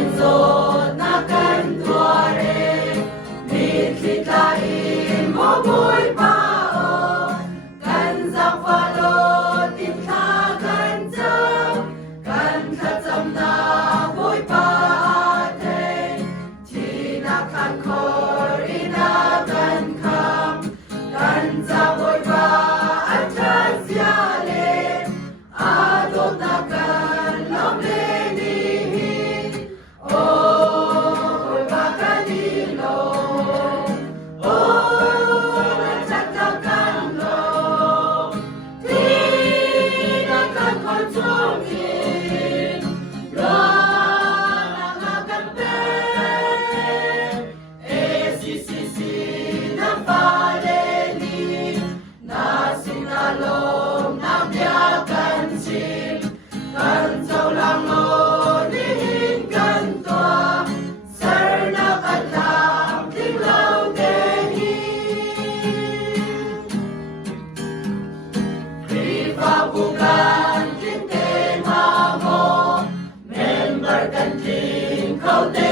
Minzot na kantuare, mitlitain mo bu'y paon, kanzang falot itlagan jang, kankatsam na bu'y paate, tinakan kor inagan kam, kanzang bu'y paat kasyale, adot na kan lomenihin, oy bakanilo, oy nagtagdagan lo, tinakan konsumin, lo nangagampe, sisisi na paleli, na sinalong na biyagansin, kansaw lang o nihin kanto, sir na kadlang tinglaw dehin. Ipabugan kintin mo, member kanting kaute,